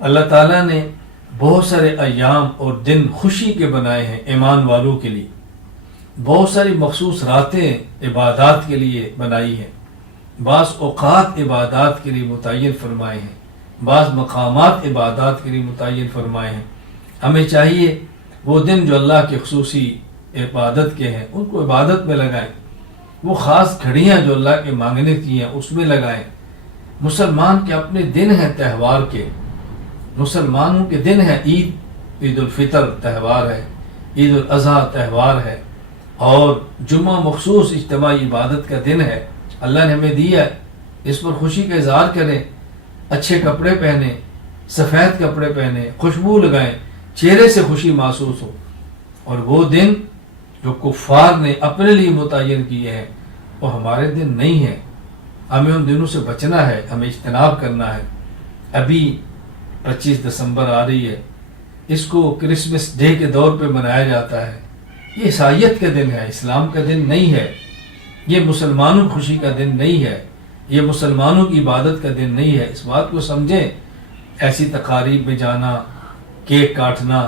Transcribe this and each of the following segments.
اللہ تعالیٰ نے بہت سارے ایام اور دن خوشی کے بنائے ہیں ایمان والوں کے لیے، بہت ساری مخصوص راتیں عبادات کے لیے بنائی ہیں، بعض اوقات عبادات کے لیے متعین فرمائے ہیں، بعض مقامات عبادات کے لیے متعین فرمائے ہیں۔ ہمیں چاہیے وہ دن جو اللہ کے خصوصی عبادت کے ہیں ان کو عبادت میں لگائیں، وہ خاص گھڑیاں جو اللہ کے مانگنے کی ہیں اس میں لگائیں۔ مسلمان کے اپنے دن ہیں تہوار کے، مسلمانوں کے دن ہیں، عید الفطر تہوار ہے، عید الاضحیٰ تہوار ہے، اور جمعہ مخصوص اجتماعی عبادت کا دن ہے، اللہ نے ہمیں دیا ہے، اس پر خوشی کا اظہار کریں، اچھے کپڑے پہنیں، سفید کپڑے پہنیں، خوشبو لگائیں، چہرے سے خوشی محسوس ہو۔ اور وہ دن جو کفار نے اپنے لیے متعین کیے ہیں وہ ہمارے دن نہیں ہیں، ہمیں ان دنوں سے بچنا ہے، ہمیں اجتناب کرنا ہے۔ ابھی 25 دسمبر آ رہی ہے، اس کو کرسمس ڈے کے دور پہ منایا جاتا ہے، یہ عیسائیت کا دن ہے، اسلام کا دن نہیں ہے، یہ مسلمانوں کی خوشی کا دن نہیں ہے، یہ مسلمانوں کی عبادت کا دن نہیں ہے۔ اس بات کو سمجھیں، ایسی تقاریب میں جانا، کیک کاٹنا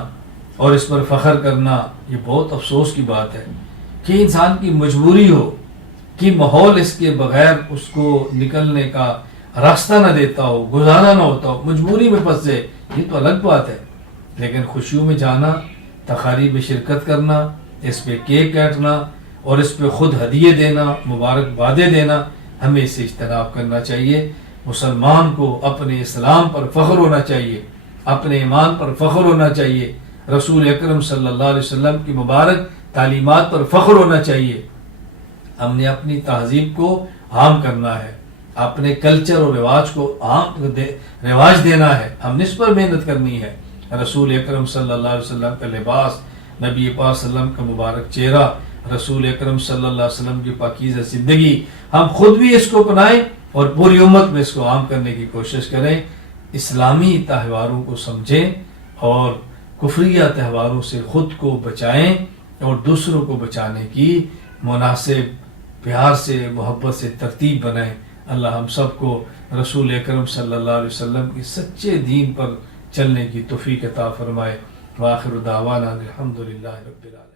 اور اس پر فخر کرنا، یہ بہت افسوس کی بات ہے کہ انسان کی مجبوری ہو کہ ماحول اس کے بغیر اس کو نکلنے کا راستہ نہ دیتا ہو، گزارا نہ ہوتا ہو، مجبوری میں پھنس جائے، یہ تو الگ بات ہے۔ لیکن خوشیوں میں جانا، تقاریب میں شرکت کرنا، اس پہ کیک کاٹنا اور اس پہ خود ہدیے دینا، مبارکبادیں دینا، ہمیں اس سے اجتناب کرنا چاہیے۔ مسلمان کو اپنے اسلام پر فخر ہونا چاہیے، اپنے ایمان پر فخر ہونا چاہیے، رسول اکرم صلی اللہ علیہ وسلم کی مبارک تعلیمات پر فخر ہونا چاہیے۔ ہم نے اپنی تہذیب کو عام کرنا ہے، اپنے کلچر اور رواج کو رواج دینا ہے، ہم نے اس پر محنت کرنی ہے۔ رسول اکرم صلی اللہ علیہ وسلم کا لباس، نبی پاک صلی اللہ علیہ وسلم کا مبارک چہرہ، رسول اکرم صلی اللہ علیہ وسلم کی پاکیزہ زندگی، ہم خود بھی اس کو اپنائیں اور پوری امت میں اس کو عام کرنے کی کوشش کریں۔ اسلامی تہواروں کو سمجھیں اور کفریہ تہواروں سے خود کو بچائیں اور دوسروں کو بچانے کی مناسب پیار سے، محبت سے ترتیب بنائیں۔ اللہ ہم سب کو رسول اکرم صلی اللہ علیہ وسلم کی سچے دین پر چلنے کی توفیق عطا فرمائے۔ وآخر دعوانا الحمدللہ رب العالمین۔